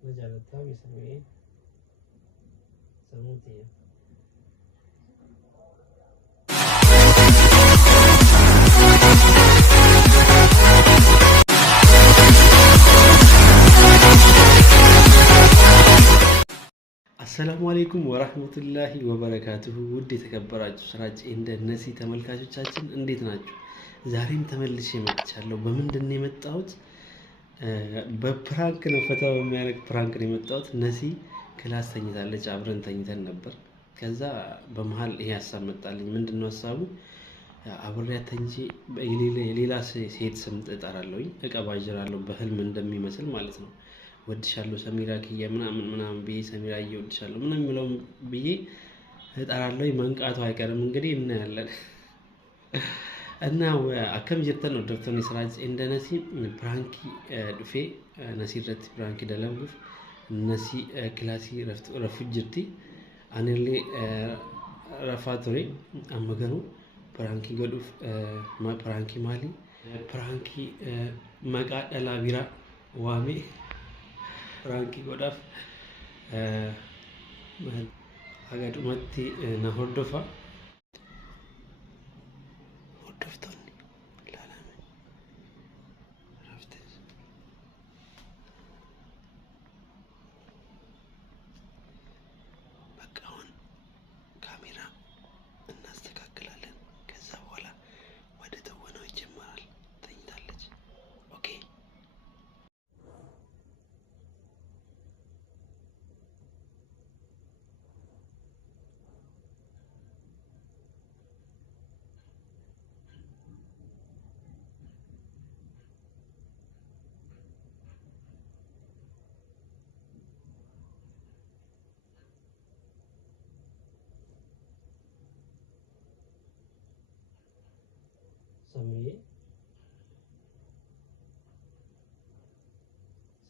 نجعلتها بيسميه سموتية. አሰላሙ አለይኩም ወራህመቱላሂ ወበረካቱሁ። ውድ የተከበራችሁ ስራጭ እንደ ነሲ ተመልካቾቻችን እንዴት ናችሁ? ዛሬም ተመልሼ መጥቻለሁ። በምንድን ነው የመጣሁት? በፕራንክ ነው፣ ፈታ በሚያደርግ ፕራንክ ነው የመጣሁት። ነሲ ክላስ ተኝታለች፣ አብረን ተኝተን ነበር። ከዛ በመሀል ይሄ ሀሳብ መጣልኝ። ምንድን ነው ሀሳቡ? አብሬያት ተኝቼ የሌላ ሴት ስም እጠራለሁኝ፣ እቀባጅራለሁ፣ በህልም እንደሚመስል ማለት ነው። ወድሻለሁ ሰሚራ ክያ ምናምን ብዬ ሰሚራ እየወድሻለሁ ምናምን የሚለውን ብዬ እጠራለሁ። መንቃቱ አይቀርም እንግዲህ እናያለን። እና አከም ጅርተን ነው ዶክተር ስራጅ እንደነሲ ፕራንኪ ዱፌ ነሲ ረት ፕራንኪ ደለምጉፍ ነሲ ክላሲ ረፉ ጅርቲ አንሌ ረፋቶሬ አመገኑ ፕራንኪ ጎዱፍ ፕራንኪ ማሊ ፕራንኪ መቃ ደላ ቢራ ዋሜ ፕራንኪ ጎዳፍ አጋድመቲ ና ሆርዶፋ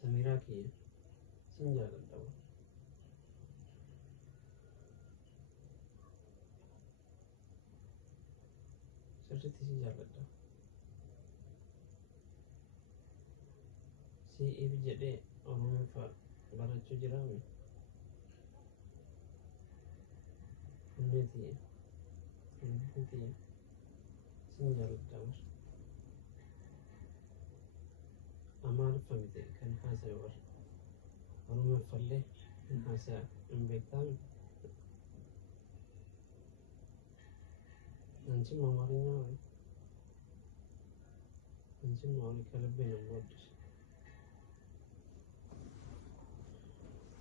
ሰሚራ ክያ ስንጃለሁ ስርት ሲጃለሁ ሲኢብ ጀዴ ኦሮሞፋ ባራቹ ጅራሚ ሁኔቲ ስንጃለሁ አማር ፈሚቴ ከን ሀሰብ ወር ኦሮሞ ፈሌ ከን ሀሰብ እንቤታም አንቺም አማርኛ አንቺም አሁን ከልቤ ነው የምወድሽ።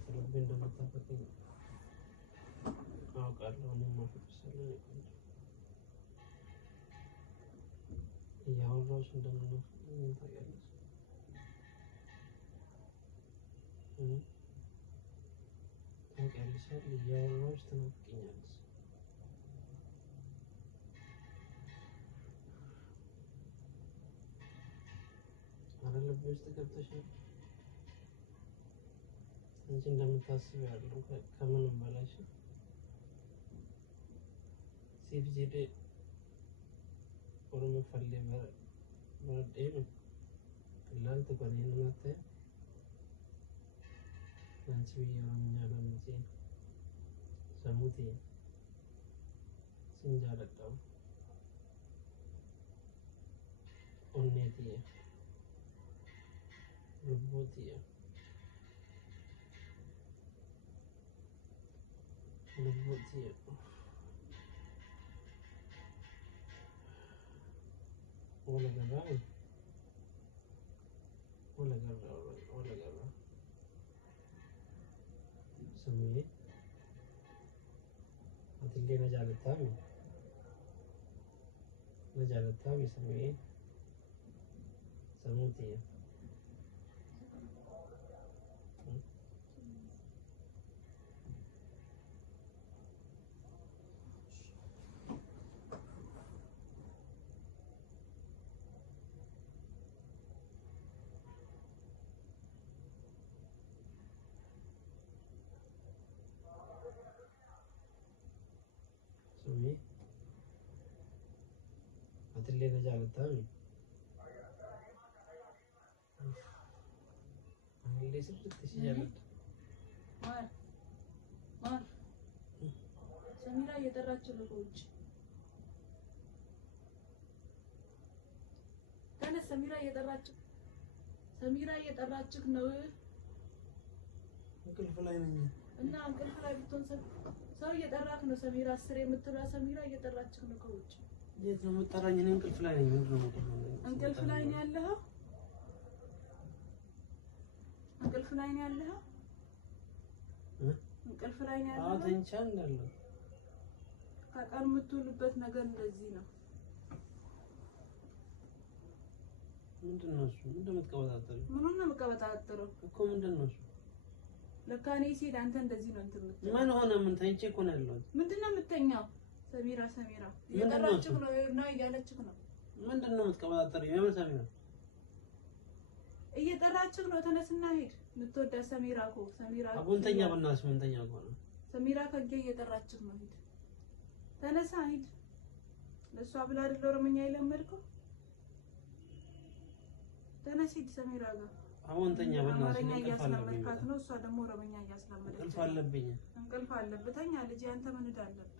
ከልቤ እንደምታፈቅኝ አውቃለሁ። እኔም አፈቅርሻለሁ። እያወራሁሽ እንደምናፍቅኝ ታውቂያለሽ። ታውቂያለሽ አይደል? እያወራሁሽ ትናፍቅኛለሽ። አረ ልቤ ውስጥ ገብተሻል። አንቺ እንደምታስቢው ያለው ከምንም በላይ ሲፍ ጄዴ ኦሮሞ ፈሌ በረዴ ነው ላልት በኔን ናተ አንቺ ኦሮምኛ ለምጄ ሰሙቴ ስንጃለጣው ኦኔቴ ልቦቴ ልቦቴ ወለገራ ስሜ አትሌ ነጃለታም ስሜ ሰሙቴ ስሜ አትሌ ነጃለታም ማር ሰሚራ እየጠራች ነው ከውጭ። ተነስ፣ ሰሚራ እየጠራችህ ነው። እንቅልፍ ላይ ነኝ እና እንቅልፍ ላይ ብትሆን ሰው እየጠራክ ነው። ሰሚራ አስሬ የምትለው ሰሚራ እየጠራችህ ነው ከውጭ። የት ነው የምትጠራኝ? እኔ እንቅልፍ ላይ ነኝ። ምንድን ነው እንቅልፍ ላይ ነው ያለኸው? እንቅልፍ ላይ ነው ያለኸው? እንቅልፍ ላይ ነው ያለኸው? ተኝቻለሁ። ከቀን የምትውልበት ነገር እንደዚህ ነው። ምንድን ነው እሱ? ምንድን ነው የምትቀበጣጠረው? ምኑን ነው የምትቀበጣጠረው እኮ? ምንድን ነው እሱ? ለካ እኔ ሲሄድ አንተ እንደዚህ ነው እንትን የምትለው። ምን ሆነ? ምን ተኝቼ እኮ ነው ያለሁት። ምንድን ነው የምትተኛው? ሰሚራ እየጠራችህ ነው እና እያለችህ ነው። ምንድን ነው የምትቀበጣጠረው? የምን ሰሚራ? እየጠራችህ ነው። ተነስና ሂድ። የምትወዳት ሰሚራ እኮ ሰሚራ አቡንተኛ በእናትሽ ምንተኛ እኮ ነው። ሰሚራ ከጌ እየጠራችህ ነው። ሂድ፣ ተነሳ ሂድ። ለእሷ ብላ አይደል ኦሮምኛ የለመድከው? ተነስ ሂድ ሰሚራ ጋር። አቡንተኛ በእናትሽ ኦሮምኛ እያስለመድካት ነው። እሷ ደግሞ ኦሮምኛ እያስለመደች። እንቅልፍ አለብኝ። እንቅልፍ አለብህ። ተኛ ልጄ። አንተ ምን ዕዳ አለብህ?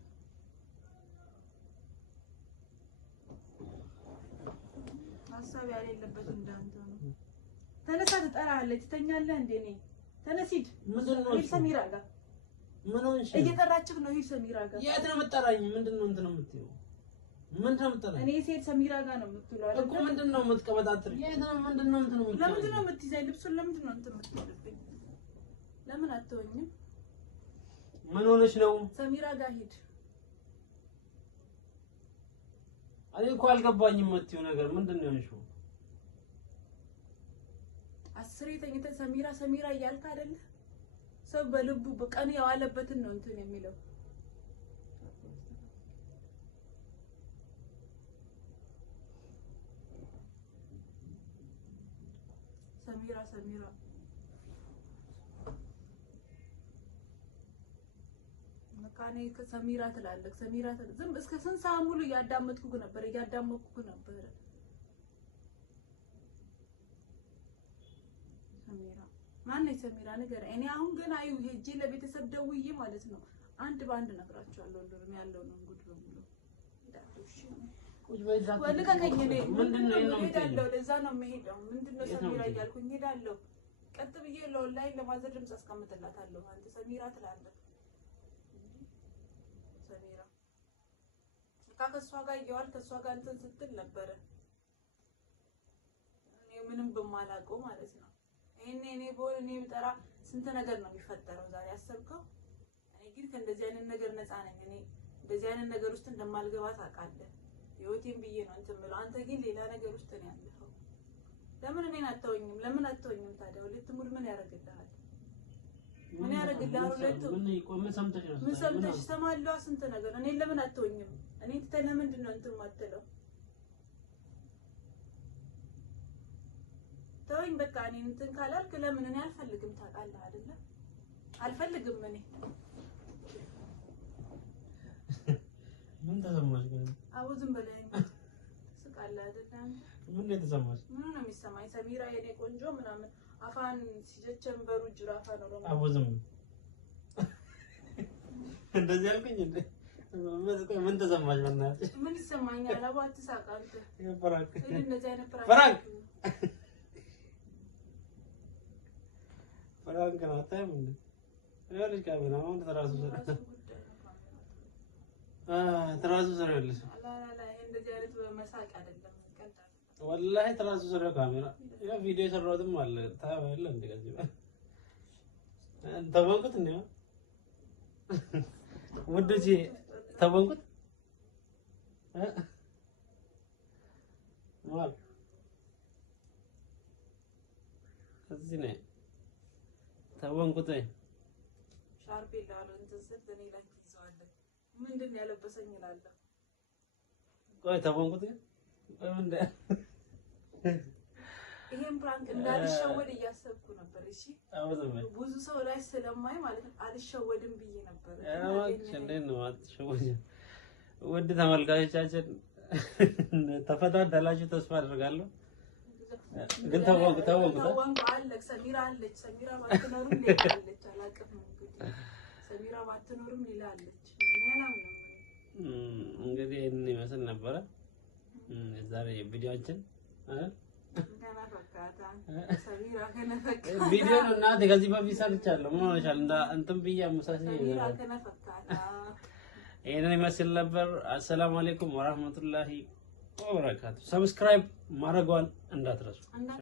ሀሳብ ያሌለበት እንዳንተ ነው። ተነሳ፣ ትጠራለች። ትተኛለህ እንዴ? ነኝ ተነስ ሂድ። ሂድ ሰሚራ ጋር። ምን ሆንሽ? እየጠራችህ ነው። ሂድ ሰሚራ ጋር። የት ነው የምትጠራኝ? ምንድን ነው እንትን የምትይው? ምንድን ነው የምትጠራኝ? እኔ ሴት ሰሚራ ጋር ነው የምትውለው አይደል እኮ። ምንድን ነው የምትቀበጣጥሪ? የት ነው? ምንድን ነው እንትን የምትይው? ለምንድን ነው የምትይዘኝ? ልብሱን ለምንድን ነው እንትን የምትይዝብኝ? ለምን አትወኝም? ምን ሆነሽ ነው? ሰሚራ ጋር ሂድ። እኔ እኮ አልገባኝም የምትይው ነገር ምንድን ነው የሆንሽው? አስሬ ተኝተህ ሰሚራ እያልክ አይደለ? ሰው በልቡ በቀን የዋለበትን ነው እንትን የሚለው። ሰሚራ መካኔ ሰሚራ ትላለህ። ዝም እስከ ስንት ሰዓት ሙሉ እያዳመጥኩህ ነበር። ሰሚራ ማነች? ሰሚራ ንገረኝ። እኔ አሁን ገና ሄጄ ለቤተሰብ ደውዬ ማለት ነው አንድ በአንድ እነግራቸዋለሁ ሁሉንም ያለውን ጉድ በሙሉ። ወልቀቀኝ። እኔ ምንድነው እሄዳለሁ። ለዛ ነው የምሄደው። ምንድነው ሰሚራ እያልኩኝ እሄዳለሁ። ቀጥ ብዬ ለኦንላይን ለማዘር ድምፅ አስቀምጥላታለሁ። አንተ ሰሚራ ትላለህ። ሰሚራ ከሷ ጋር እየዋልክ ከሷ ጋር እንትን ስትል ነበረ። እኔ ምንም በማላውቀው ማለት ነው። እኔ ቦል እኔ ብጠራ ስንት ነገር ነው የሚፈጠረው። ዛሬ አሰብከው። እኔ ግን ከእንደዚህ አይነት ነገር ነፃ ነኝ። እኔ እንደዚህ አይነት ነገር ውስጥ እንደማልገባ ታውቃለህ። ህይወቴን ብዬ ነው እንትን የምለው። አንተ ግን ሌላ ነገር ውስጥ ነው ያለኸው። ለምን እኔን አትተወኝም? ታዲያ? ሁለት ሙሉ ምን ያደርግልሃል? ምን ያደርግልሃል? ምን ሰምተሽ እሰማለሁ? ስንት ነገር። እኔን ለምን አትተወኝም? እኔን ትተህ ለምንድን ነው እንትን የማትለው? ተወኝ በቃ። እኔን እንትን ካላልክ ለምን? እኔ አልፈልግም። ታውቃለህ አይደለ? አልፈልግም እኔ። ምን ተሰማሽ ግን? አዎ ዝም በለኝ። ስቃለህ አይደለ? ምን ነው የተሰማሽ? ምን ነው የሚሰማኝ? ሰሚራ የኔ ቆንጆ ምናምን አፋን ሲጀቸንበሩ ጅራፋ ነው ደግሞ። አዎ ዝም እንደዚህ አልኩኝ እንዴ? ምን ተሰማሽ? በእናትሽ ምን ይሰማኛል? አዎ አትሳቅ አንተ። ፍራንክ እንደዚህ አይነት ፍራንክ ነው። አታይም እንዴ? ያለሽ ካሜራ አሁን ተራሱ ስራ ያለሽ እንደዚህ አይነት በመሳቅ አይደለም። ወላሂ ተራሱ ስራ ካሜራ ያ ቪዲዮ የሰራሁትም አለ ታያለህ እንዴ? ከዚህ ተወንኩት እንዴ? ወደጂ ተወንኩት ማል እዚህ ነኝ ተወንኩት። ሻርፕ ይላሉ እንትን ስል እኔ ላይ ትይዘዋለህ። ምንድን ነው ያለበሰኝ እላለሁ። ቆይ ተወንኩት ግን ይሄን ፕራንክ እንዳልሸወድ እያሰብኩ ነበር። እሺ ብዙ ሰው ላይ ስለማይ ማለት አልሸወድም ብዬ ነበር። እንዴት ነው አትሸወድ? ውድ ተመልካቾቻችን ተፈታተላችሁ ተስፋ አደርጋለሁ። ግን ታወንኩ አለች ሰሚራ አለች። ሰሚራ ባትኖርም ሌላ አለች። አላውቅም እንግዲህ ሰሚራ ባትኖርም ሌላ አለች። እንግዲህ ይሄን ይመስል ነበረ ዛሬ ቪዲዮአችን ቪዲዮ ነው እናቴ። ከዚህ በፊት ሰርቻለሁ። ምን ሆነሻል? እንትን ብዬ አመሳሲ ይሄንን ይመስል ነበር። አሰላሙ አለይኩም ወራህመቱላሂ ወበረካቱ። ሰብስክራይብ ማድረጓን እንዳትረሱ።